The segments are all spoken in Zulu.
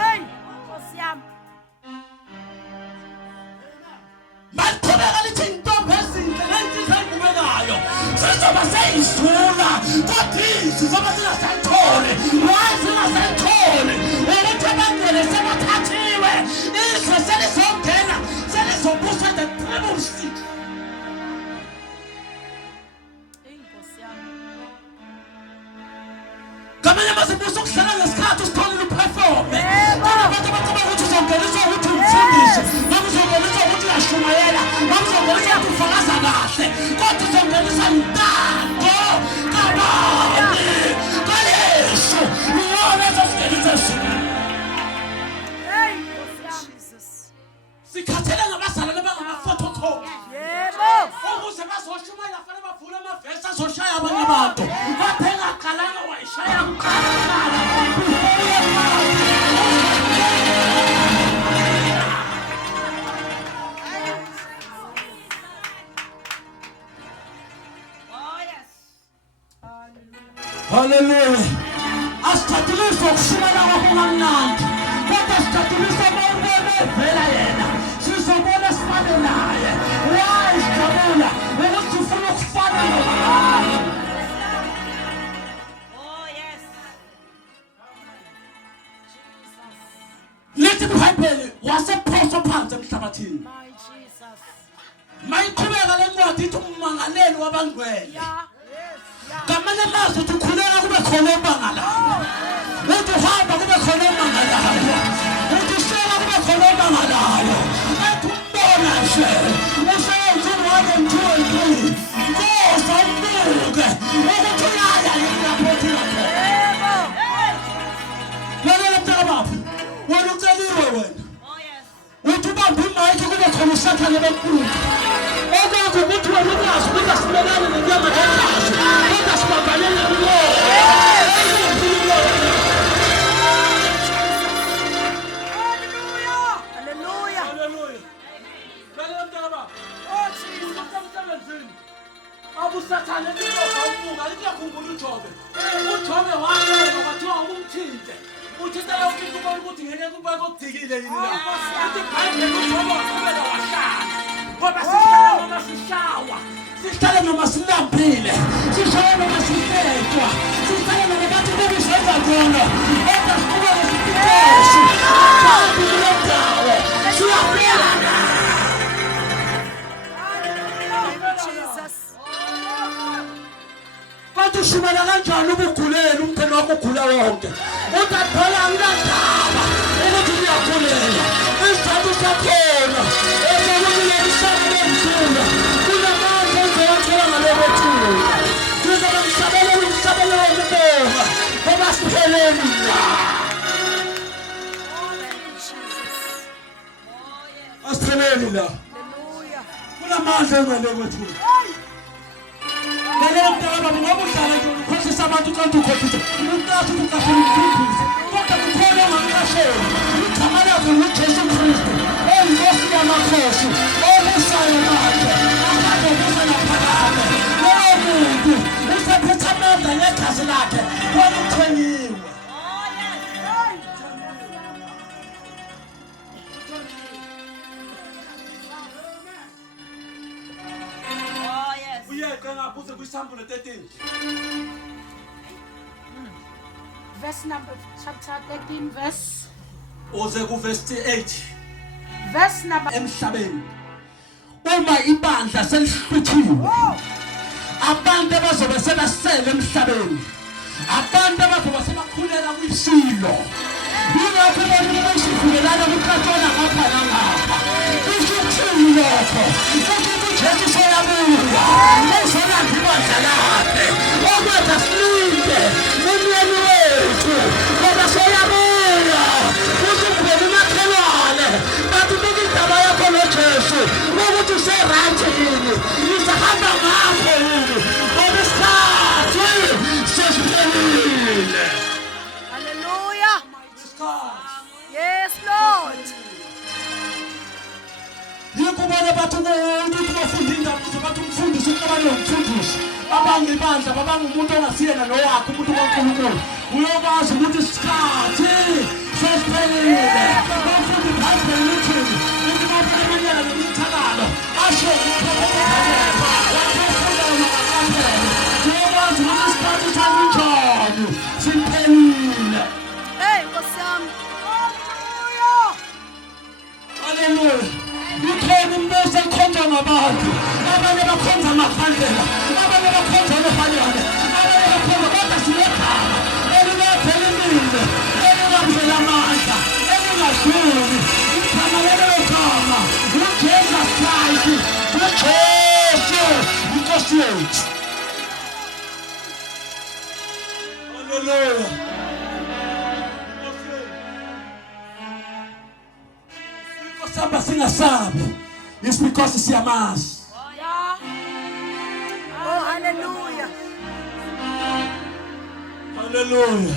Hey, Nkosi yami. Maqhubeka lithi intombi ezinhle nensizwa engubekayo sizoba seyisula kodwa sizoba singasatholi why singasatholi ukuthi abangcwele sebathathiwe izwe selizongena selizobuswa the triple six. Nkosi yami. Kamanye masibusa ukuhlala ngesikhathi usitholile uperforme kodwa abantu bacabanga ukuthi uzongeniswa ukuthi umfundisi noma uzongeniswa ukuthi uyashumayela noma uzongeniswa ukuthi ufakaza kahle kodwa uzongeniswa intando kabani kaYesu yona ezosingenisa esini. Hey, Nkosi yami. Sikhathele ngabazalwane bangama-photocopy Yebo. ukuze bazoshumayela fanele bavule amavesi azoshaya abanye abantu kodwa engaqalanga wayishaya kuqala. Hallelujah. Asithathulise ukushumayela kwakungamnandi kodwa sithathulise bonke bevela yena sizobona sifane naye wayisijabula ukuthi ufuna ukufana naye. Lithi iBhayibheli wasephoswa phansi emhlabathini. My Jesus. Mayiqhubeka le ncwadi ithi ummangaleli wabangcwele. Yeah. Ngamanye amazwi uthi khuleka kube khona omangalayo. Uthi uhamba kube khona omangalayo. Uthi ushela kube khona omangalayo. Ethi umbona nje. Useyenze 1 and 2 and 3. Nkosi ambuke. Ukuthi uyaya yini lapho uthi lapho. Yebo. Lalela mntaka baba. Wena uceliwe wena. Uthi ubambe imayikhi kube khona usathane benkulunkulu. Okwenza ukuthi wena ukwazi ukuthi asimelane nenyama yegazi kodwa sibambanele kumoya. Hallelujah. Hallelujah. Lalela mntaka baba. Oh, Jesus. Usemsebenzini abusathane into bawubuka ikuyakhumbula uJobe. uJobe wayeka kwathiwa ukumthinte uthinte yonke into ubona ukuthi ngeke kube kodikile yini la. Uthi iBhayibheli uJobe waqhubeka wahlala ngoba sihlala noma sishawa sihlala noma silambile sihlala noma sihlethwa sihlala noma bathi bebisenza khona kodwa siqhubeka siphithesu phambi kule ndawo siyabuyana. Jesus. Kanti ushumela kanjani ubugulela umphelo wakho ugula wonke utathola nginandaba ukuthi uyagulela isizathu sakhona esokuthi lebisana benzula kunamandla ozowathola ngalobethula sizobe ngisabelela umsabelo wokuboka ngoba sipheleni la. Asipheleni la Hallelujah. kunamandla engalobethula. Lalela mntaka baba ngoba uhlala nje ukhohlisa abantu kanti ukhohlisa untathu ukaqashela umphriphisi kodwa kukhona ongamqasheli igama lakhe nguJesu Kristu oyinkosi yamakhosi obusayo bakhe akade kuze naphakade lowo muntu usephethe amandla ngegazi lakhe wena uthengiwe. Uyeqe ngapha uze kwisambulo 13 Verse number, chapter 13, verse. uze kuverse 8. Verse number. Emhlabeni uma ibandla selihlwithiwe abantu abazobe sebasele emhlabeni abantu abazobe sebakhulela kwisilo yilokho bona usivumelana ukukathola ngapha nangapha isithini lokho ukuthi uJesu seyabuya uzolanda ibandla lakhe okwenza silinde nomyeni wethu ngoba seyabuya uzungubona umakhelwane bathi indaba yakho noJesu ukuthi useright yini izahamba ngapho yini ngoba isikhathi sesiphelile. Hallelujah. Isikhathi Yes, Lord. yikubona bathi ukuthi bafunda indaba bathi umfundisi uqabane umfundisi abanye ibandla babanga umuntu ongasiyena nowakhe umuntu kaNkulunkulu uyokwazi ukuthi isikhathi liphelile. Bafundi Bible lithini? Lithi mawuphakanyana nemithakalo asho ukuphakanyana wathefunda makaqaphele. Njengoba isikhathi sakunjani siphelile. Hey, Nkosi yami. Hallelujah. Ukhona umbuso ekhonjwa ngabantu. Abanye bakhonza amakhandlela. Abanye bakhonza ubuhalwane. Abanye bakhonza kodwa sinegama elingaphelimise, elingamzela amandla, elingadluli. Igama lelo gama uJesus Christ. uJesu inkosi yethu. Hallelujah. Samba singasabi. It's because siyamazi. Oh, hallelujah. Hallelujah.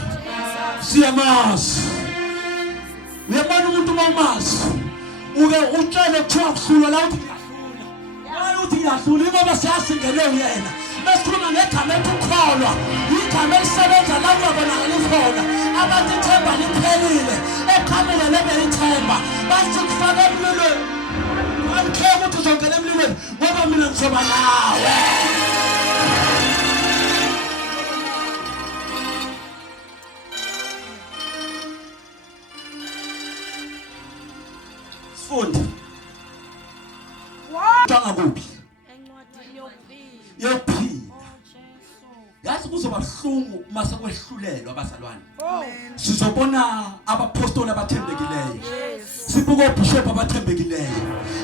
Siyamazi. Uyabona umuntu mawumazi. Uke utshele kuthiwa kuhlula la uthi ngiyahlula. Why uthi ngiyahlula? Ngoba siyasingene yena. Mesikhuluma ngegama ukukholwa. Igama elisebenza la ungabonakali khona. Abantu ithemba liphelile. Eqhamuka lebe ithemba. Basikufaka emlilweni. Angikhe ukuthi uzongena emlilweni ngoba mina ngizoba nawe. Funda. Tanga kuphi? Encwadini yokuphila. Yokuphila. Jesu. Yazi kuzoba buhlungu mase kwehlulelwa abazalwane. Oh. Sizobona abapostoli abathembekileyo. Yes. Sibuka obishop abathembekileyo.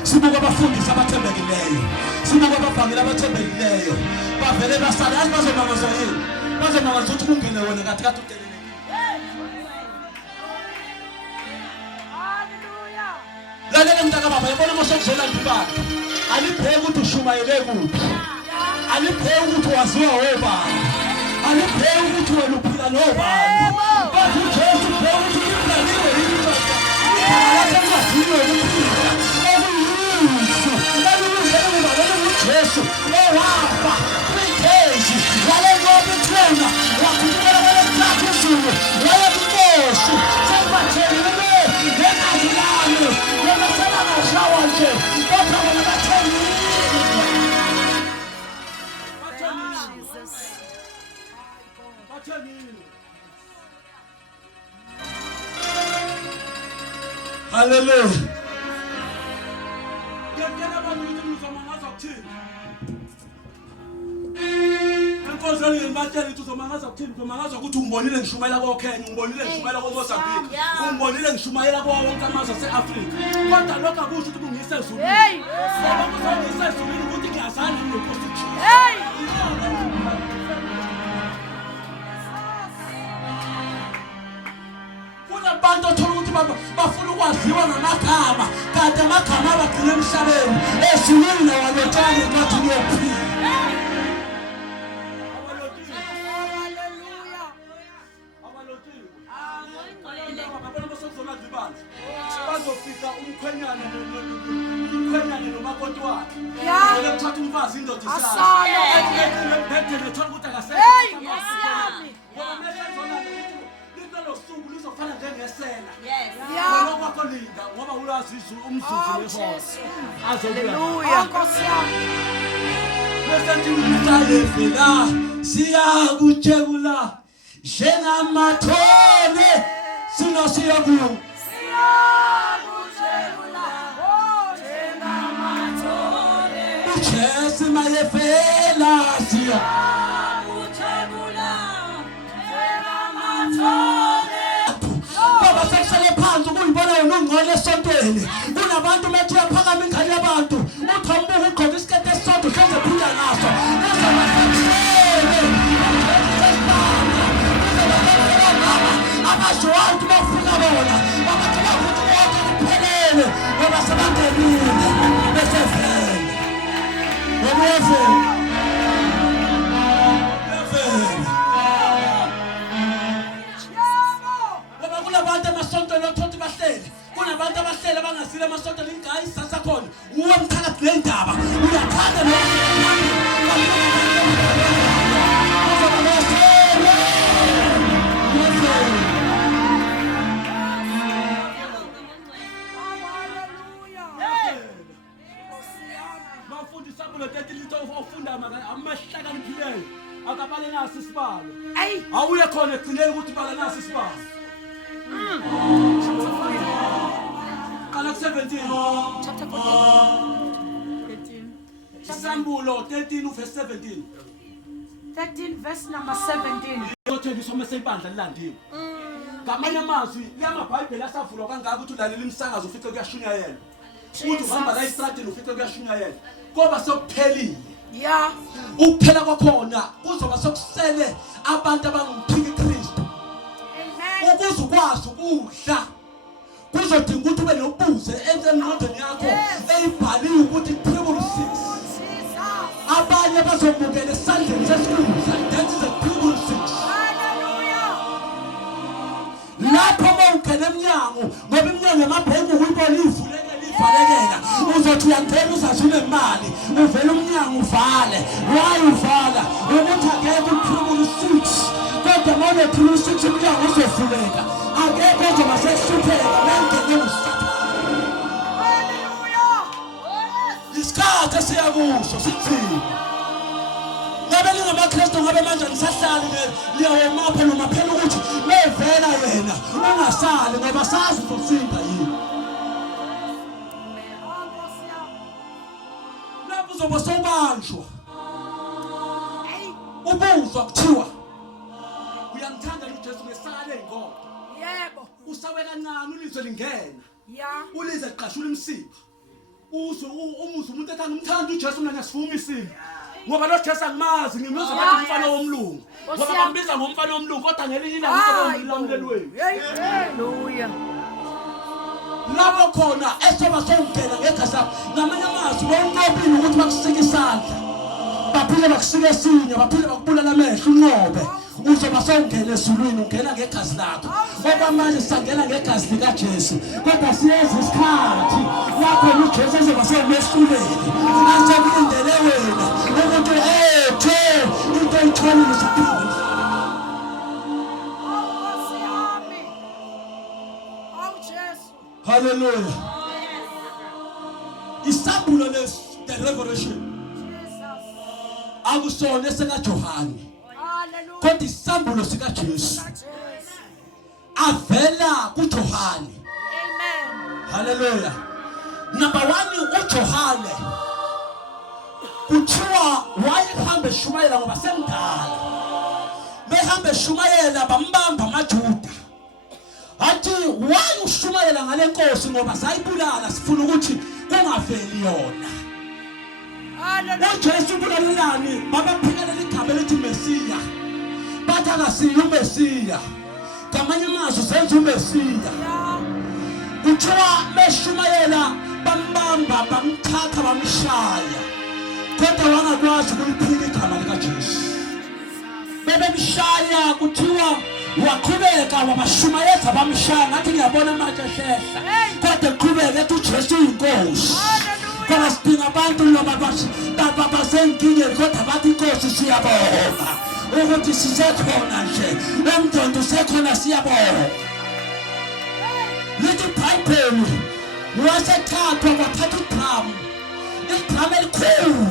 Sibuka abafundisi abathembekileyo. Sibuka abavangeli abathembekileyo. Bavele basala bazomangazwa yini? Bazomangazwa ukuthi kungene wena kathi udelelekile. Hallelujah. Lalela mntaka baba yabona mosokuzela ndibani. Alibheke ukuthi ushumayele kuphi. Alibheke ukuthi waziwa obani. Alibheke ukuthi wena uphila nobani. Bathi uJesu ubheke ukuthi uphiliwe yini baba. Alasengaziwe ukuphila. Okuyinso. Lalungele ubabele uJesu owafa 3 days. Wale ngoba ithuna wakhulumela kwelesithathu usuku. Wayekunkosi. Sekubathelile ngegazi lami. Ngemasela ngashawa nje. Kodwa bona bathelile. Jesus. Hallelujah. Ngiyakutshela abantu ukuthi ngizomangaza ukuthini. Enkozweni ngibatshela ukuthi uzomangaza ukuthini. Uzomangaza ukuthi ungibonile ngishumayela koKenya, ungibonile ngishumayela koMozambique, ungibonile ngishumayela kuwo wonke amazwe ase-Afrika. Kodwa lokho akusho ukuthi ungiyise ezulwini. Hey. Ngoba kuzongiyisa ezulwini ukuthi ngiyazana nginenkosi uJesu. Hey. Kunabantu othola ukuthi bafuna ukwaziwa ngamagama kanti amagama abagcina emhlabeni ezulwini nawalotshani encwadini yokuphila. Bazofika umkhwenyane nomakoti wakhe. Ngokuthatha umfazi indoda Asala. Bethele thola ukuthi akasebenzi. Hey, Nkosi yami. Ngoba mase zona lelo suku lizofana njengesela. Yes. Ngoba kwakho linda ngoba ulazi umzuzu wehora. Azobuya. Hallelujah. Nkosi yami. Bese ngiyayevela siyakujebula njengamathole sinosiyabu. Jesu mayevela siya. Baba sekusele phansi ukuyibona wena ungcwele esontweni. Kunabantu bethi uyaphakama ingane yabantu. Uthi umbuka ugqoka isiketi esisodwa hleze phila naso. Abashoyo ukuthi bafuna bona. Babathi bakuthi wonke kuphelele. Ngoba sebangenile. Besevele. Wabuyevela. Kunabantu emasontweni othothi bahlele. Kunabantu abahlele bangasile emasontweni ingayi sasa khona. Uwe mthakathi le ndaba. Uyathanda lo. bale nasi isibalo. Hey. Awuye khona egcineni ukuthi bala nasi isibalo. Qala ku-17. Chapter 13. Isambulo 13 verse 17. 13 verse number 17. Yothengiswa mase ibandla lilandiwe. Ngamanye amazwi yamaBhayibheli asavulwa kangaka ukuthi ulalela imsakazo ufice kuyashunyayela. Uthi uhamba la estradini ufice kuyashunyayela. Ngoba sokuphelile. Yeah. Ukuphela kwakhona kuzoba sokusele abantu abanguphiki Kristu. Amen. Ukuze ukwazi ukudla kuzodinga ukuthi ube nobuze engqondweni yakho eyibhaliwe ukuthi Triple 6. Jesus. Abanye bazobukela esandleni sesikudla. That is a Triple 6. Hallelujah. Lapho mawungena emnyango ngoba iminyango yamabhengu uyibona ivalekela uzothi uyangena uzazule imali uvela umnyango uvale why uvala ukuthi akekho uTriple 6 kodwa manje uTriple 6 umnyango uzovuleka akekho ozoba sesihlupheka nangene usathane. Hallelujah. Isikhathi esiyakuso sithini ngabe lingamaKristu ngabe manje nisahlali liyawomapha noma phela ukuthi mevela wena ungasali ngoba sazi uzosinda yini. Lapho uzoba sobanjwa ubuzwa kuthiwa uyamthanda uJesu ngesakale eyingodo. Yebo. Usawe kancane ulizwe lingena Yeah. ulize liqashula imsipha uzwe umuzi umuntu ethi ngimthanda uJesu mina ngisifuma isimba ngoba lo Jesu angimazi ngimuzwa bathi umfana womlungu ngoba bambiza ngomfana womlungu kodwa ngelinye ilanga ngomlamlelweni. Hallelujah. Lapho khona esoba songena ngegazi lakho ngamanye amazwi bonqobile ukuthi bakusike isandla baphile bakusike esinye baphile bakubulala amehlo unqobe uzoba songena ezulwini ungena ngegazi lakho ngoba manje sisangena ngegazi likaJesu kodwa siyeza isikhathi lapho uJesu ezoba semehluleli azokulindele wena ukuthi ethe into ayitholile siphila. Hallelujah. Isambulo lesi the revelation akusona esikaJohane kodwa isambulo sikaJesu avela kuJohane. Amen. Hallelujah. Number 1 uJohane kuthiwa wayehamba eshumayela ngoba semdala behamba eshumayela bambamba amaJuda athi why ushumayela ngale nkosi ngoba sayibulala sifuna ukuthi kungaveli yona. Hallelujah. uJesu ubulalelani babaphikelela igama elithi Mesiya bathi akasiyo uMesiya ngamanye amazwi senza uMesiya. Kuthiwa beshumayela bambamba bamthatha bamshaya kodwa wangakwazi ukuliphika igama likaJesu. Bebemshaya kuthiwa waqhubeka wabashumayeza bamshaya ngathi ngiyabona manje shehla kodwa eqhubeka ethi uJesu uyinkosi. Kodwa sidinga abantu noma basenkingeni kodwa bathi inkosi siyabonga ukuthi sisekhona nje umntondo usekhona siyabonga. Lithi iBhayibheli wasethathwa wathatha idrum elikhulu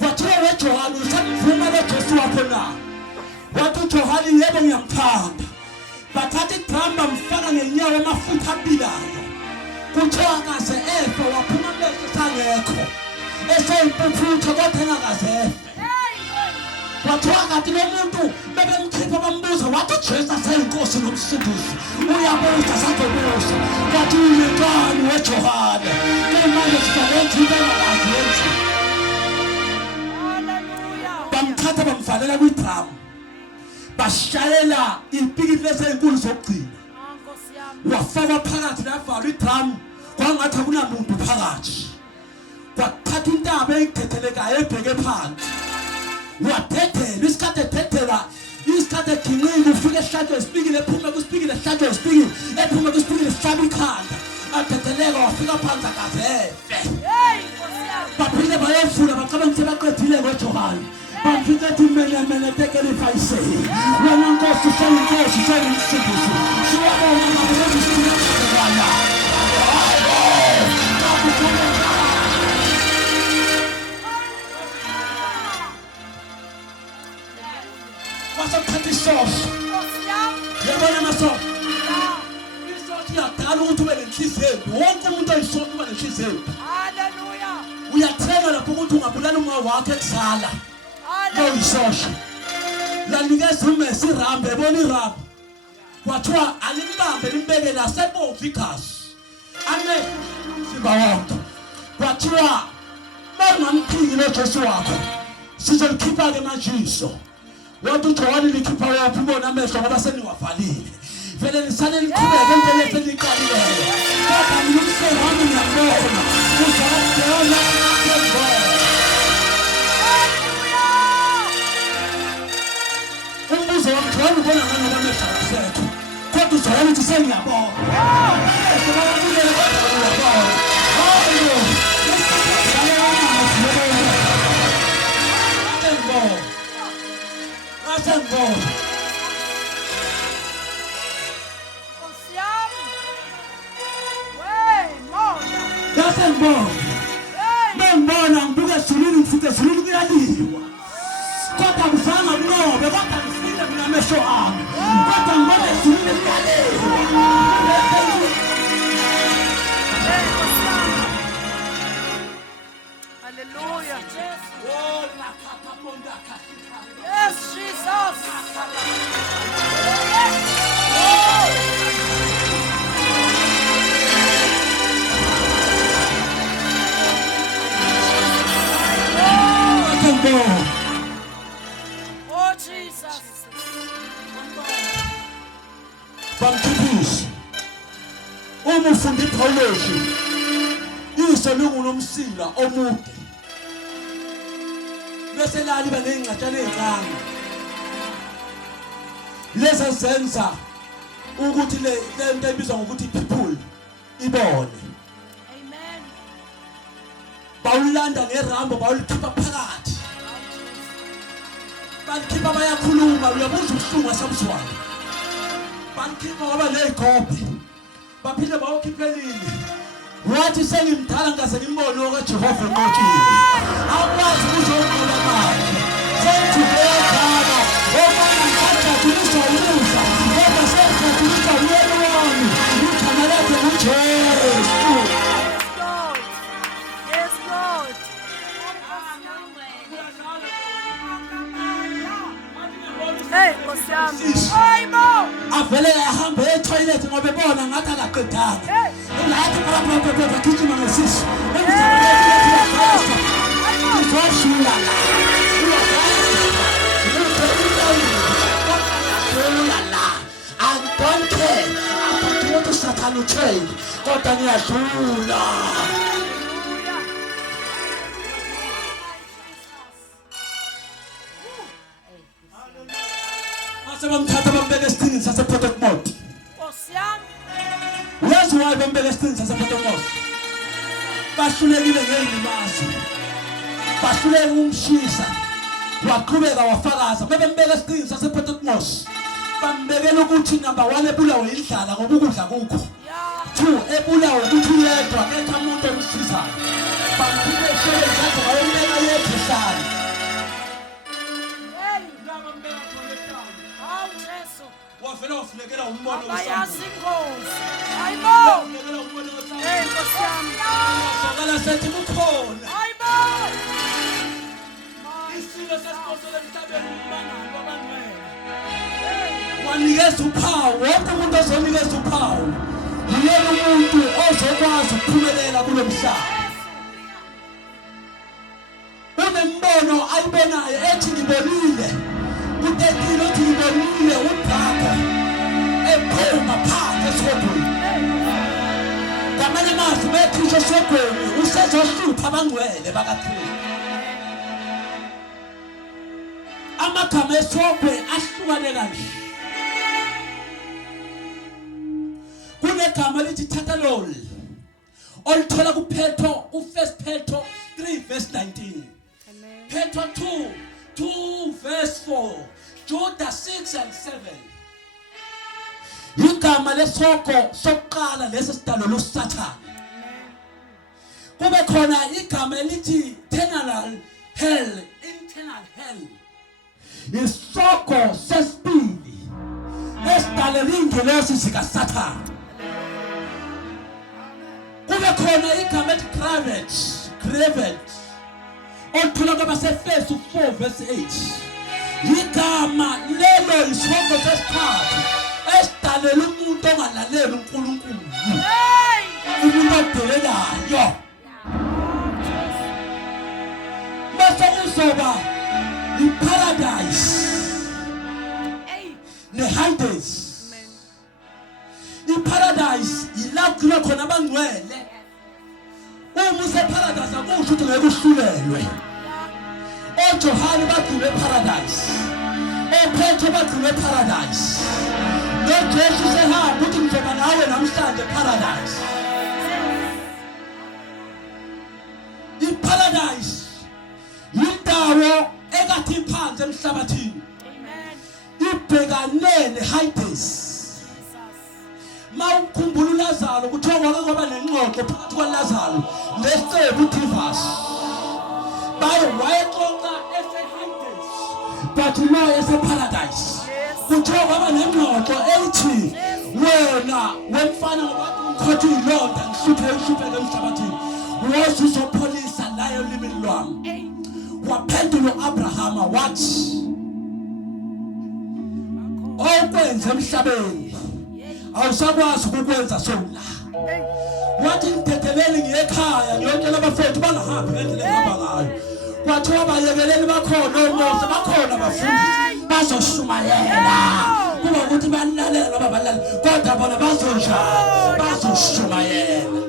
wathiwa weJohane usamvuma loJesu wakho na wathi uJohane yebo ngiyamthanda bathatha idrum bamfaka ngenyawo amafutha abilayo kuthiwa akaze efe waphuma amehlo sangekho eseyimpuphutha kodwa engakaze efe. Wathiwa kanti lo muntu bebemkhipha bambuza wathi uJesu aseyinkosi nomsindisi uyabuza sazobuza wathi uyintwana weJohane manje sizalenza into engakazenzi. Bamthatha bamvalela kwidrum bashayela impikili lesenkulu zokugcina wafakwa phakathi lavalwa idrum kwangathi akunamuntu phakathi kwathatha intaba eyithethelekayo ebheke phansi wathethela isikhathi ethethela isikhathi eginqile ufike ehlatshwe isipikile ephume kwisipikile ehlatshwe isipikile ephume kwisipikile sihlaba ikhanda athetheleka wafika phansi akazefe. Baphinde bayevula bacabanga ukuthi baqedile ngoJohane bamfica ethi mene tekela ifayiseli wena nkosi useyinkosi useyimsindisi siyabona ngabe isipilakala. isoso iyadala ukuthi ube nenhliziyo wonke umuntu oyisoso uba nenhliziyo Hallelujah. uyathenga lapho ukuthi ungabulala umoya wakho ekuzala loyisosho lanikeza umesi irambe ebona irambe kwathiwa alimbambe limbeke lasebomvu igazi amehlo umzimba wonke kwathiwa bangamphiki noJesu wakho sizolikhipha ke majiso wathi uJohn likhipha waphi ubona amehlo ngoba seniwavalile vele lisale liqhubeke impela seliqalileyo kodwa ngiyumsela wami ngiyabona uzakudela umbuzo wamthwala ubona ngani amehlo asekho kodwa uzwala ukuthi sengiyabona Mbona ngibuka ezulwini ngifike ezulwini kuyaliwa kodwa ngizanga kunqobe kodwa ngifike mina amehlo ami kodwa ngibona ezulwini kuyaliwa Hallelujah. Yes, Jesus. Oh, Jesus. Bamthuthisa uma ufunda iPawulosi iso lungunomsila omude bese lali banengcatshana ezincane leza zenza ukuthi le nto ebizwa ngokuthi people ibone Amen. bawulanda ngerambo bawulikhipha phakathi balikhipha bayakhuluma uyabuza ubuhlungu asamswana balikhipha waba nezigobhe baphinde bawukhiphe lini wathi sengimdala ngase ngimbone okaJehova enqotshini akwazi ukuzoqoba manje sengithubekana omama ngithatha uzawuza kodwa sengithatha uyena wami igama lakhe nguJesu. Yes, Lord. Hey, Kosiam. Aymo. Avele ahamba etoilet ngoba ebona ngathi akaqedanga ilathi mara gijima ngesisi uzwashula la I don't care about what Satan will trade kodwa ngiyadlula bamthatha bambeka esithini sasePortmore Kosiam. yazi why bambeka esithini sasePortmore bahlulekile ngelimazi bahluleka umshisa waqhubeka wafakaza bebembeka esithini sasePortmore bambekela ukuthi number 1 ebulawe indlala ngoba ukudla kukho 2 ebulawe ukuthi yedwa ekho umuntu omsizayo bamphile shele njalo bayembeka yedwa hlala wavela wafulekela umbono Bayazingozi. Aymo. Hey, Kosiam. wafakala sethi kukhona Aymo. isilo sesikhosele emhlabeni umbanani wabangcwele wanikeza uphawu wonke umuntu ozonikeza uphawu yena umuntu ozokwazi ukuphumelela kulo mhlaba unembono ayibonayo ethi ngibonile utekile uthi ngibonile uBrako ephuma phansi esogwini ngamanye amazwi bethisha esogwini usezohlupha abangcwele bakaKristu amagama esogwe ahlukane kanje kunegama lithi Tathalol olithola kuPetro uFirst Petro 3 verse 19 Petro 2 verse 4 Jude 6 and 7 igama lesoko sokuqala lesi sidalo loSathane kube khona igama elithi internal hell isoko sesibili esidalela ingelosi zikaSathane. Kube khona igama elithi Craven othola kwabaseFesu 4 verse 8. Igama lelo isongo sesithathu esidalela umuntu ongalaleli uNkulunkulu. Umuntu odelelayo. Bese kuzoba iparadise. The Hades. Iparadise ila kulo khona abangcwele. Uma useparadise akusho ukuthi ngeke uhlulelwe. OJohane bagcine paradise. OPetro bagcine paradise. NoJesu sehamba ukuthi ngizoba nawe namhlanje paradise. Iparadise yindawo ekathi phansi emhlabathini. Ibhekane neHades. Mawukhumbula uLazaro kuthiwa kwake kwaba nengxoxo phakathi kwaLazaro neSebu Tivas. Wayexoxa eseHades but no eseparadise. Kuthiwa kwaba nengxoxo ethi wena wemfana ngoba umkhothi ilonda ngihlupheke emhlabathini. Woza uzopholisa layo ulimi lwami. Waphendula uAbrahama wathi okwenza emhlabeni awusakwazi ukukwenza sona. Wathi ngidedebele ngiyekhaya ngiyotshela abafowethu bangahambi ngendlela engihamba ngayo. Kwathiwa bayekeleli bakhona oMose bakhona abafundisi bazoshumayela. Kuba ukuthi balalela noma balala kodwa bona bazoshumayela.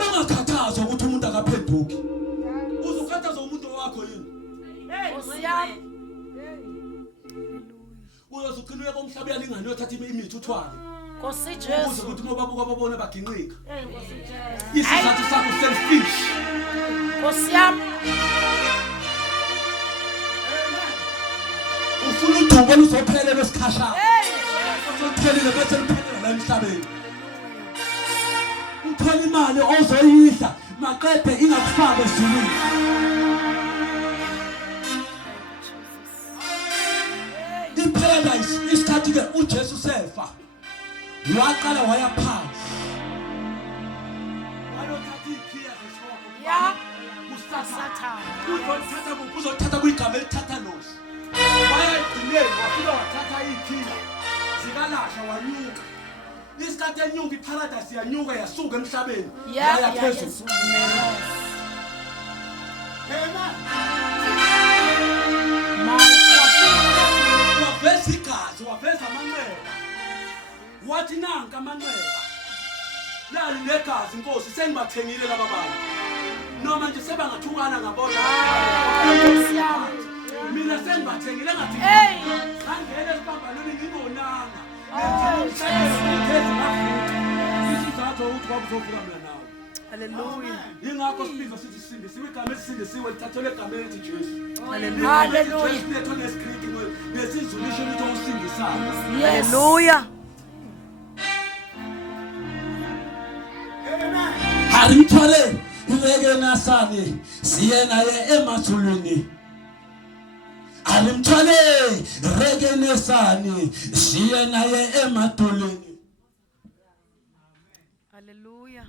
Ungakhathaza ukuthi umuntu akaphenduki. Uzokhathaza umuntu wakho yini? Uyozukhuleka komhlaba yalingani uyothatha imithi uthwale. Nkosi Jesu. Uze ukuthi ngoba babona baginqika. Isizathu sakho selfish. Nkosi yami. Ufuna udumo luzophela besikhashana. Uzophelile bese liphelela la emhlabeni. Uthola imali ozoyidla maqede ingakufaka ezulwini. Paradise isikhathi ke uJesu sefa waqala waya phansi walothatha ikhiya zesongo uSathane uzothatha kwigama elithatha losi waya edileni wafika wathatha ikhiya zikalasha wanyuka isikhathi enyuka iparadise yanyuka yasuka emhlabeni yaya phezulu. Waveza igazi, waveza amanxeba. Wathi nanka amanxeba. Lali negazi Nkosi sengibathengile laba bantu. Noma nje sebangathukana ngabona. Mina sengibathengile ngathi. Ngangena esibambalweni ngingonanga. Isizathu ukuthi kwakuzovuka mina nawe. Hallelujah. Yingakho sibizwa sithi sindisiwe igama elisindisiwe lithathelwe igama elithi Jesu. Hallelujah. Hallelujah. Harimthwale ileke nasani siye naye emathulweni. Harimthwale reke nesani siye naye emadolweni. Hallelujah.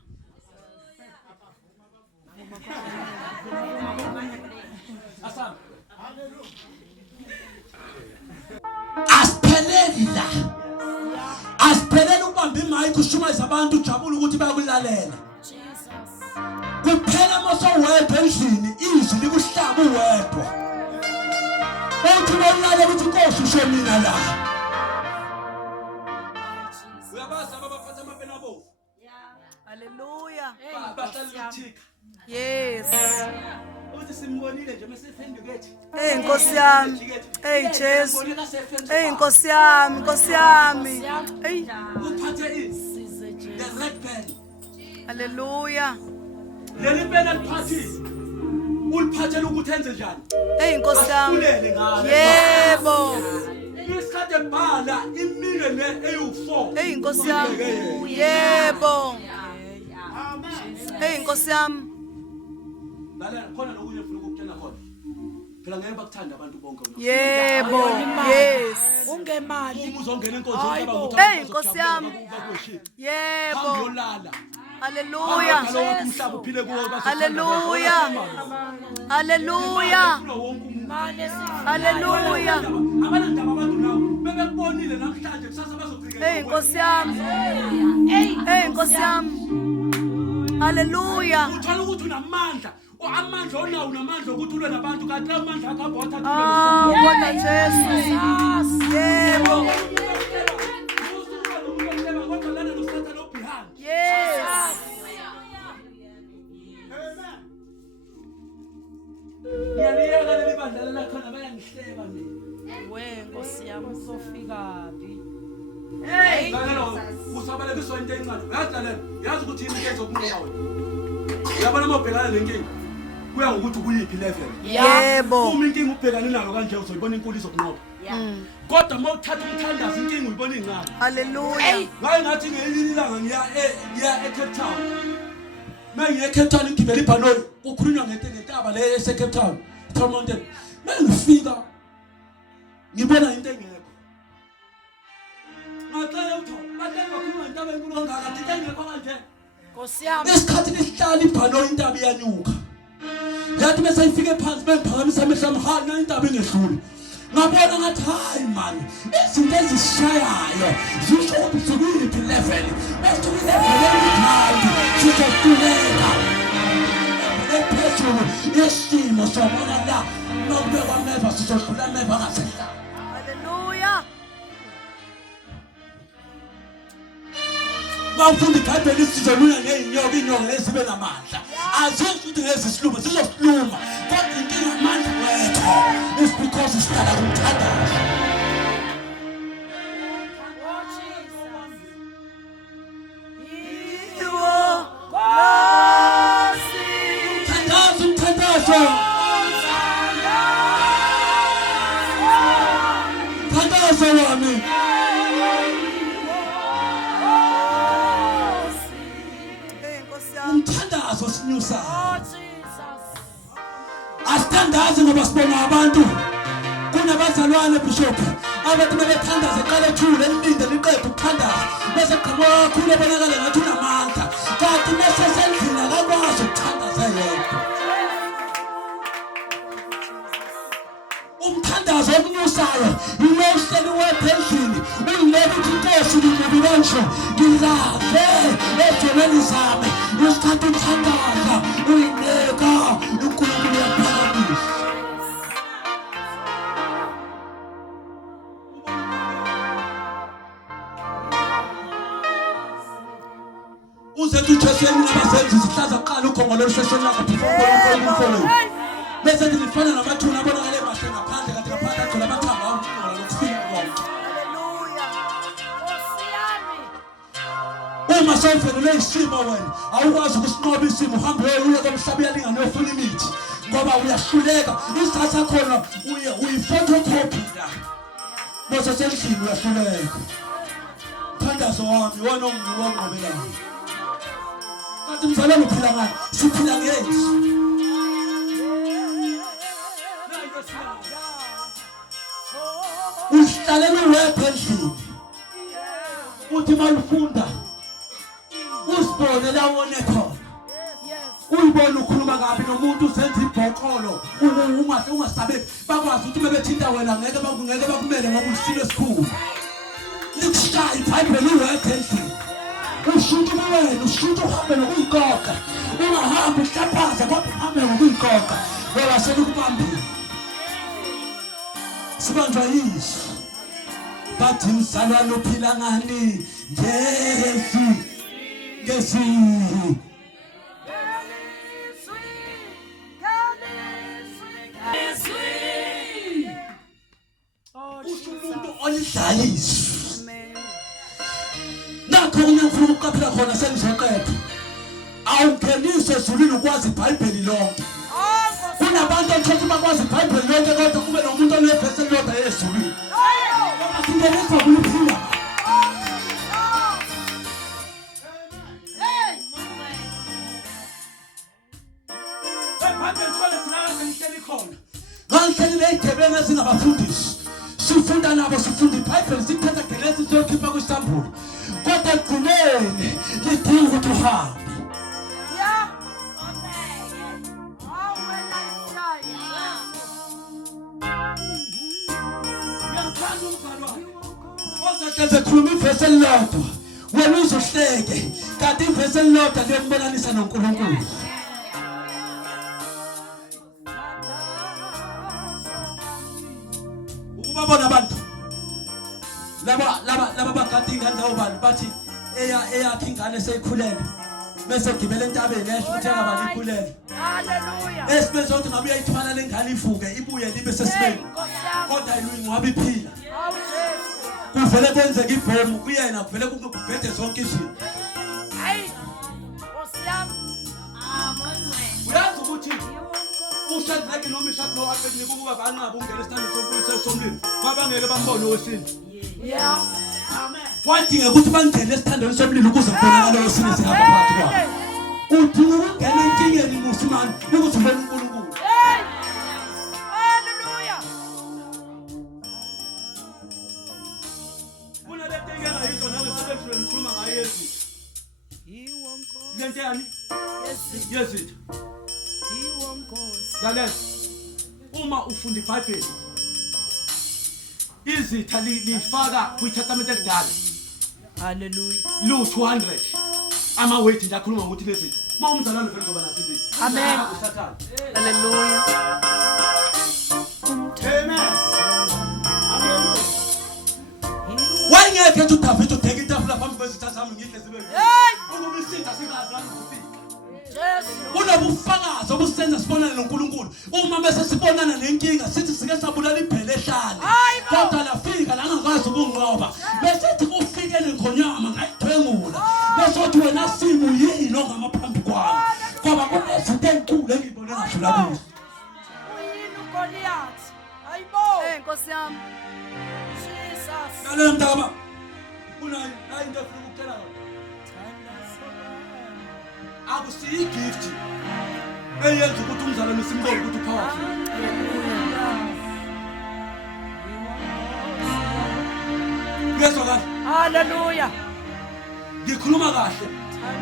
Asiphelele ukubamba imayiki kushumayeza abantu ujabule ukuthi bayakulalela. Kuphela mosowedwa endlini izwi likuhlaba uwedwa. Uthi bolalela ukuthi Nkosi usho mina la. Uyabaza abaphatha amapeni abovu. Hallelujah. Bahlala uthika. Yes. Uthi simbonile nje mesephenduka ethi. Nkosi yami. Jesu. Nkosi yami, Nkosi yami. Uphathe ini? The red pen. Hallelujah. Leli pena liphathile. Uliphathele ukuthi enze njani? Nkosi yami. Yebo. Isikade bhala iminwe le eyu4. Nkosi yami. Yebo. Nkosi yami. Lalela khona lokunye ufuna ukutshela khona. phela ngeke bakuthanda abantu bonke Yebo. Yes. Ungemali. uma uzongena enkonzweni Hayi yaba bo. ukuthi Hey, Nkosi yami. bakweshila Yebo. hamba uyolala Hallelujah. kaloku wonke umhlaba uphile kuwo base Hallelujah. Hallelujah. wonke umuntu Manje Hallelujah. abanandaba abantu nawo bebekubonile namhlanje kusasa bazofika Hey, Nkosi yami. Hey. Hey, Nkosi yami. Hallelujah. uthola ukuthi unamandla amandla onawo unamandla ukuthi ulwe nabantu kanti lawo mandla akho abotha Bona Jesu. Yebo. Yes. ngiyaliyeka leli bandla lakhona bayangihleba mina We Nkosi yami uzofika phi? ngakalo usabalekiswa into encane uyadlalela yazi ukuthi yini into ezokunqoba wena uyabona uma ubhekana nenkinga kuya ngokuthi kuyiphi level Yebo. uma inkinga ubhekane nayo kanje uzoyibona inkulu izokunqoba kodwa uma uthatha umthandazo inkinga uyibona ingane Hallelujah. ngaye ngathi ngelinye ilanga ngiya eCape Town mangiye eCape Town ngigibela ibhanoyi kukhulunywa ngentaba le eseCape Town Tall Mountain mangifika ngibona into engekho ngacela uTholo bathe bakhuluma ngentaba enkulu kangaka into engekho kanje Nkosi yami. esikhathi isihlala ibhanoyi intaba iyanyuka yathi bese ifike phansi bengiphakamisa amehlo amhana intaba ingedluli ngabona ngathi hayi man izinto ezishayayo zisho ukuthi sikuyiphi level bese level engithandi sizohluleka lephezulu isimo sobona la nokubekwa meva sizohlula meva ngasehla Hallelujah. bafunda iBhayibheli sizoluna ngeenyoka inyoka lezibe namandla azisho ukuthi ngezisiluma sizosiluma kodwa inkinga amandla wethu is because isihlala kumthandazo umthandazo wami Hey, Nkosi yami. umthandazo sinyusa Jesus. asithandazi ngoba sibona abantu kunabazalwane bishop abathi bebethandaza eqala ethule elinde liqedwe ukuthandaza bese qhamuka kakhulu ebonakala ngathi unamandla kanti bese sendlini akakwazi ukuthandaza yedwa umthandazo okunyusayo yilo uhleli wephezulu uyiloko ukuthi inkosi ngikubi kanje ngilave ejoneni zami isikhathi uthandaza uyinika uNkulunkulu yaphakamisa uzethu uJesu nabasenzi sihlaza kuqala ukhongolo luseshoni lakho phezulu bese ngifana namathuna abonakala emahle ngaphandle kanti ngaphandle agcwele amathambo awumthungola lokufika konke Hallelujah. Nkosi yami. uma sewuvelelwe isimo wena awukwazi ukusinqoba isimo uhambe uye komhlaba uyalingana uyofuna imithi ngoba uyahluleka isithatha khona uyi-photocopy la bose sendlini uyahluleka umthandazo wami wona onqobelayo kanti mzalwane uphila ngani siphila ngesu usihlalela uwedwa endlini uthi malufunda usibone la wone khona uyibona ukhuluma kabi nomuntu usenza ibhoqolo ungasabeki bakwazi ukuthi bebethinta wena ngeke bakumele ngoba usilo esikhulu likushaya iBhayibheli uwedwa endlini ushintshe wena ushintshe uhambe nokuyikoka ungahambi uhlaphaza kodwa uhambe nokuyikoka ngoba selikubambile sibanjwa yiso bathi mzalwane uphila ngani ngesi umuntu olidlalisa nakho ngiyafuna ukuqaphela khona sengizoqepha awungeniswe ezulwini ukwazi iBhayibheli lonke kunabantu othola bakwazi iBhayibheli lonke kodwa kube nomuntu onevesi elilodwa ezulwini asingenisa kuluphila ngihleli Genesis sifunda nabo sifunda iBhayibheli sithatha Genesis sokhipha kwisambulu kodwa egcineni lidinga ukuthi uhambe. Yeah. How will I say? Ngiyamthanda umzali wami. Ozahleze khuluma ivesi elilodwa wena uzohleke kanti ivesi elilodwa liyambonanisa noNkulunkulu. Ukubabona abantu laba bagada ingane zabo bani bathi eyakhe ingane seyikhulele bese gibele entabeni esho ukuthi akabani ikhulele. Hallelujah. Esibese ukuthi ngabe uyayithwala lengane ivuke ibuye libe sesibeni kodwa ilungu wabe iphila. Oh, Jesus. Kuvele kwenzeka ibhomu kuyena kuvele kubhede zonke izinto. Hey. Nkosi yami. Uyazi ukuthi uShadrach noMeshach no-Abednego ukuba banqaba ungena esithandweni sonkulunkulu somlilo babangeke bambone owesini. Yeah. Kwadingeka ukuthi bangene esithandweni somlilo ukuze kubonakale owesini sihamba phakathi kwabo. Udinga ukungena enkingeni musimani ukuthi ubone uNkulunkulu. Hey. Hallelujah. Kunalento engingayizwa nangesobenzweni ngikhuluma ngayo yezitha. Lento yani? Yezitha. Lalela. Uma ufunda iBhayibheli izitha lifaka kwiTestament elidala. Hallelujah. Lu 200 amaweight nje akhuluma ukuthi lezitha. Uma umzalwane vele zoba nazo izitha. Amen. Hallelujah. Amen. Amen. Wayengeke ethi uDavid udeka itafula phambi kwezitha zami ngihle zibe. Hey. Ukuba isitha singazange kufika. Jesus. Kunobufakazi obusenza sibonane noNkulunkulu. Uma bese sibonana nenkinga sithi sike sabulala ibhele ehlale. Kodwa lafika la ngakwazi ukunqoba. Bese sithi kufike lenkonyama ngayithwengula. Bese uthi wena simu yini ongamaphambi kwami. Ngoba kunezinto enkulu engibone ngadlula kuzo. Uyini uGoliath? Hayibo. Hey, Nkosi yami. Jesus. Lalela mntaka. Unayo into efuna ukutshela yona. Akusiyi gift eyenza ukuthi umzalwane simbone ukuthi upowerful. Ngezwa kahle Hallelujah. ngikhuluma kahle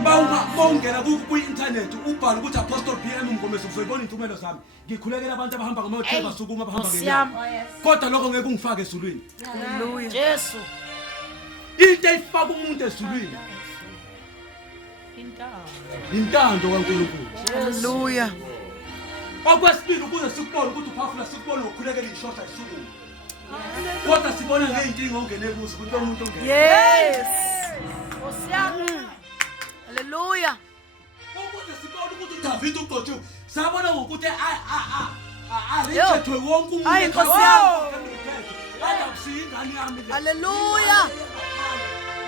bawungena ku-internet ubhale ukuthi Apostle PM Mngomesi uzoyibona intumelo zami ngikhulekela abantu abahamba ngama-wheelchair basukuma abahamba ngenyawo kodwa lokho ngeke ungifake ezulwini. Hallelujah. Jesu. Into eyifaka umuntu ezulwini intando kaNkulunkulu. Hallelujah. Okwesibili ukuze sikubone ukuthi upowerful sikubone ngokukhulekela ishosha isukuma. Kodwa sibona ngeyinkinga ongene kuzo ukuthi umuntu ongene. Yes. Nkosi yami. Hallelujah. Ukuze sibone ukuthi uDavid uqothiwe sabona ngokuthi arithethwe wonke umuntu. Hayi Nkosi yami. Akakusiyi ingane yami le. Hallelujah.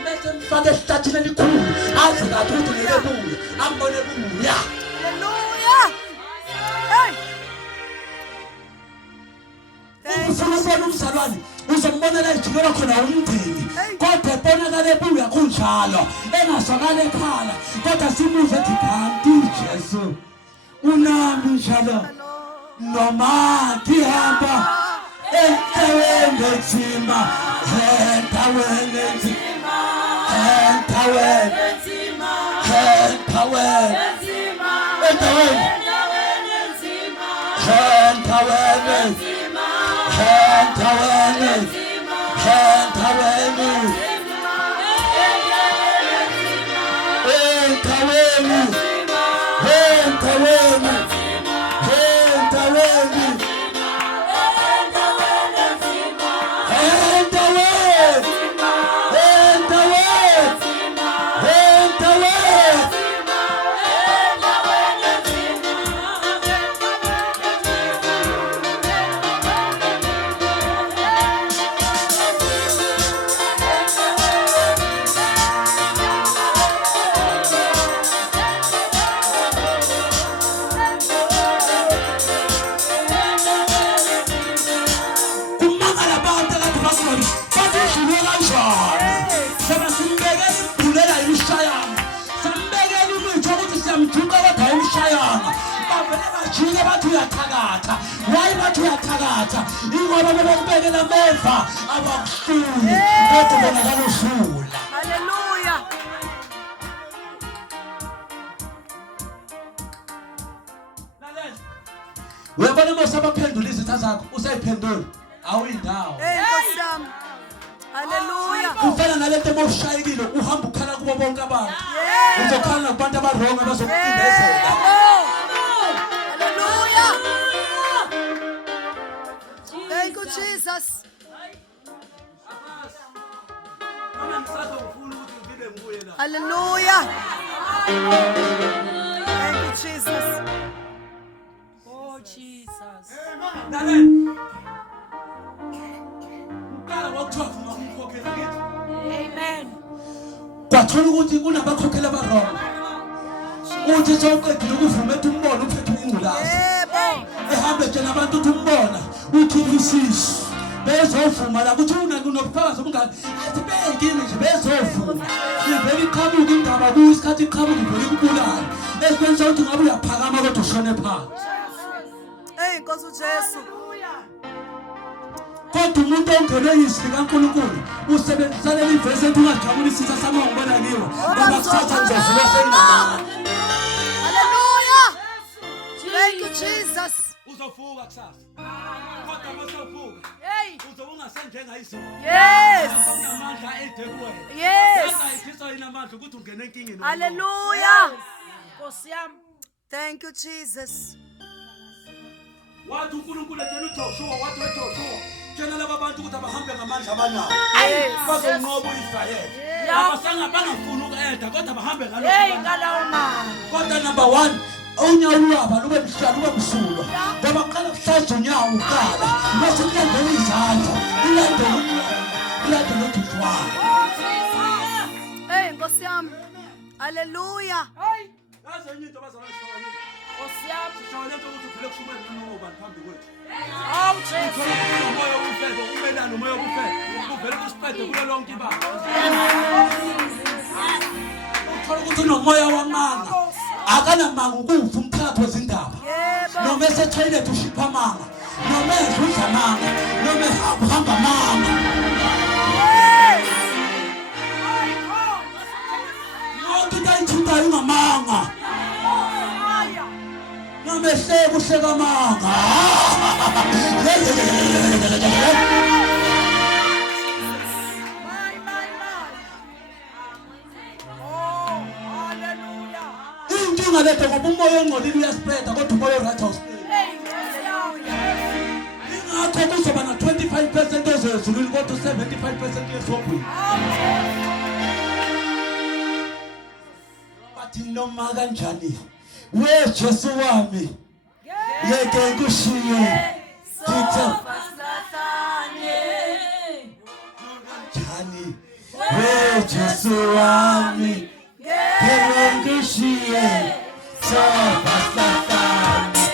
Bese mfake esihlathini elikhulu azi kathi ukuthi ngeke buye ambone buya. Hallelujah. Hey. Ufuna ubona umzalwane uzombonela ijikela khona umndeni kodwa ebonakala ebuya kunjalo engaswakala ekhala kodwa sibuze ethi kanti Jesu unami njalo noma ngihamba endaweni enzima endaweni enzima endaweni enzima endaweni enzima endaweni enzima endaweni enzima endaweni ukunatha ingoba bebekubekela ameva abakufuni kodwa bonakala usula. Hallelujah. Uyabona mase abaphendula izitha zakho usayiphendula awuyindawo. Nkosi yami. Hallelujah. Ufana nalento emoshayekile uhamba ukhala kubo bonke abantu. Uzokhala nakubantu abaronga bazokudindezela. Hallelujah. Thank you, Jesus. Hallelujah. Thank you, Jesus. Oh, Jesus. Amen. Kwathola ukuthi kunabakhokheli abaronga. Uthi sewuqedile ukuvuma ethi umbona uphethe ingculazi. Yebo. Ehambe nje nabantu uthi umbona uthi isisu. Bezovuma la kuthi unokufakaza ubungani. Athi beyikini nje bezovuma. Ivele iqhamuka indaba kuyisikhathi iqhamuka ivele ikubulala. Esikwenza ukuthi ngabe uyaphakama kodwa ushone phansi. Nkosi uJesu. Kodwa umuntu ongene yisini kaNkulunkulu usebenzisa leli verse ethi ungajabulisa sama ngibona kiwo ngoba kusatha ngizovuka senginamandla. Hallelujah. Thank you, Jesus. Uzovuka kusasa. Kodwa masovuka. Uzobe ungasenjengayizolo. Yes. Unamandla ede kuwena. Yes. Ayithisa yini amandla ukuthi ungene enkingeni. Hallelujah. Nkosi yami. Thank you, Jesus. Wathi uNkulunkulu ethena uJoshua wathi uJoshua tshela laba bantu ukuthi abahambe ngamandla abanawo. Bazonqoba uIsrayeli. Abasangabangafuni ukuyeda kodwa bahambe ngalokho. Ngalawo mama. Kodwa number 1 unyawo lwaba lube mhlala lube msulwa ngoba qala kuhlaza unyawo uqala bese kulandela izandla ilandela uJoshua. Nkosi yami. Hallelujah. Yazi enye into bazayishoya. Nkosi yami. Shawele into ukuthi uvele kushumele noma phambi kwethu. Oh, Jesus. Umoya womfebe umelana umoya womfebe uvele kusiqede kulo lonke ibanga. Uthola ukuthi unomoya wamanga akanamanga ukufa umphakathi wezindaba noma esetoilet ushipha amanga noma edla amanga noma ehamba amanga. Yonke into ayithuntayo ingamanga noma ehleka uhleka amanga. Inkinga lethe ngoba umoya ongcolile uyaspreada kodwa umoya orathi awuspread. Ingakho kuzoba na 25% ezezulwini kodwa 75% yesogwini. Bathi noma kanjani we Jesu wami yeke kushiye thitha kanjani we Jesu wami yeke kushiye Satani.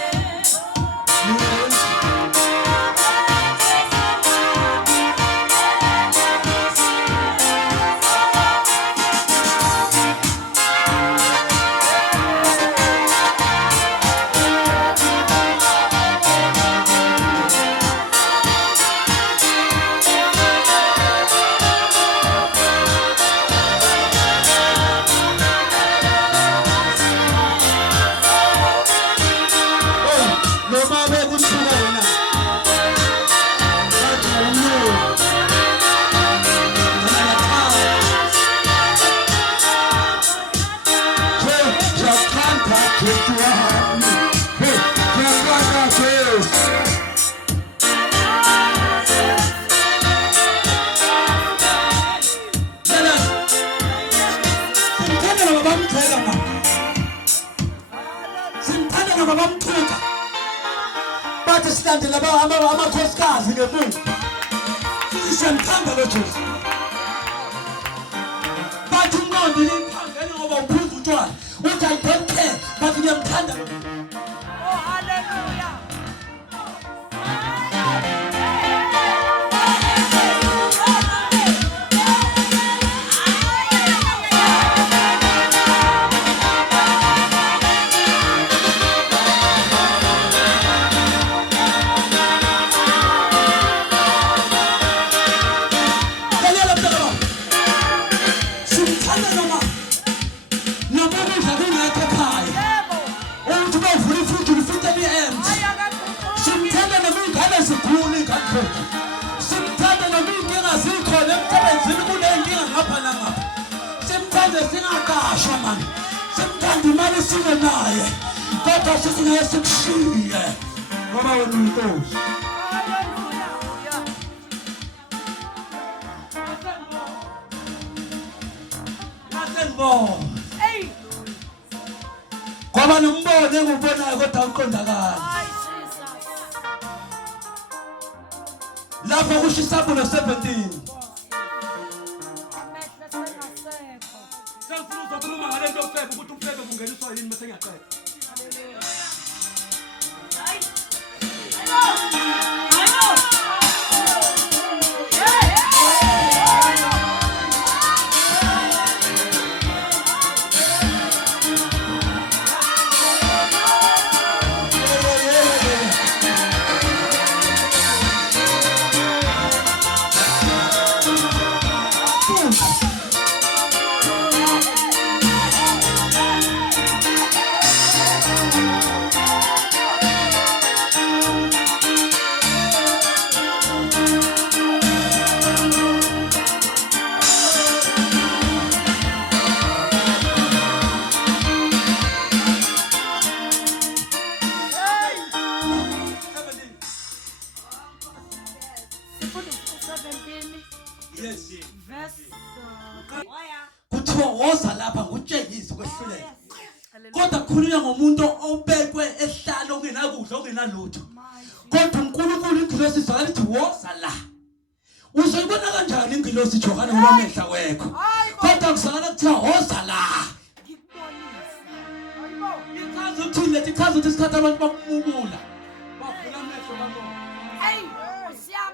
Bathi silandela amakhosikazi ngemuva siyamthanda lo Jesu. Bathi uNqondo liphangene ngoba uphuza utshwala uthi I don't care bathi ngiyamthanda lo. Oh, hallelujah. besingaqashwa manje simthanda imali sine naye kodwa sisingeke sikushiye ngoba wena uyinkosi. Hey. Ngoba nombono engubonayo kodwa uqondakala. Ay, Jesus. Lapho kusho Isabulo 17. Amehlo sengasekho. Sengifuna uzokhuluma ngale nto yofebe ukuthi umfebe kungeniswa yini bese ngiyaqeda. Yes. Verse. Kuthiwa woza lapha ngutshengise kwehlulela. Kodwa khulunywa ngomuntu obekwe ehlalo ongenakudla ongenalutho. Kodwa uNkulunkulu ingilosi izwakala lithi woza la. Uzoyibona kanjani ingilosi Johana ngoba amehla wekho? Kodwa kuzakala kuthiwa woza la. Ichaza ukuthi lethi ichaza ukuthi isikhathi abantu bakumukula. Bavula amehlo kamoya. Hey, Osiyam.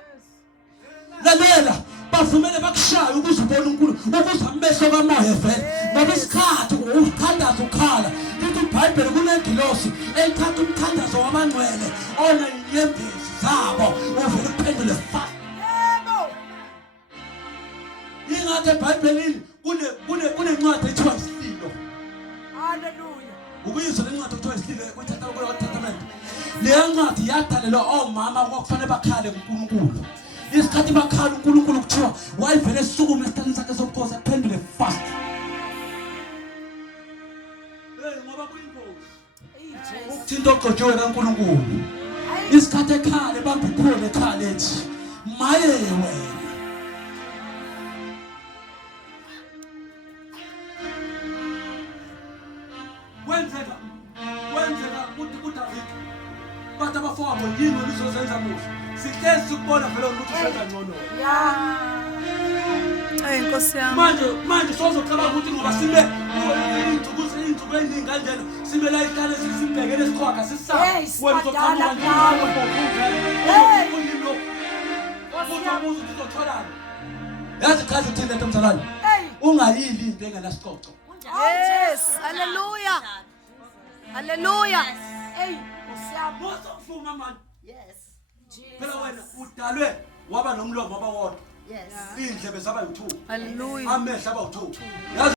Lalela bavumele bakushaya ukuze ubone uNkulunkulu ukuze amehlo kamoya vele ngoba isikhathi ukuthandaza ukhala lithi iBhayibheli kunengilosi elithatha umthandazo wabangcwele ona inyembezi zabo uvele uphendule fast. Ingakho eBhayibhelini kunencwadi ethiwa isililo. Hallelujah. Ukuyizwa lencwadi ekuthiwa isililo kwithatha Testament. Leya ncwadi yadalelwa omama kwakufanele bakhale kuNkulunkulu. Isikhathi bakhala uNkulunkulu kuthiwa wayivele esukuma esithandeni sakhe sobukhosi aphendule fast. Ngoba kuyinkosi. Ukuthinta ogcotshiwe kaNkulunkulu. Isikhathi ekhale bamba ikhona ekhale ethi maye wena. Kwenzeka ukuthi uDavid bathi abafowabo yini oluzozenza muhle. Sihlezi sikubona vele ukuthi usenza ngcono. Hey Nkosi yami. Manje sozoqala ukuthi ngoba sime izinsuku eziningi kanjena sime la ihlale sibhekele isikhwakha sisaba. Hey, Wena uzoqhamuka sibadala njalo ngawe. Hey. Osiyam. Uzotholana. Yazi chaza ukuthi lento mzalwane. Hey. Ungayili into engenasicoco. Yes. Hallelujah. Hallelujah. Hey, Osiyam. Uzofuma manje. Yes. Phela wena udalwe waba nomlomo abawodwa. Yes. Indlebe zaba u2. Hallelujah. Amehla aba u2.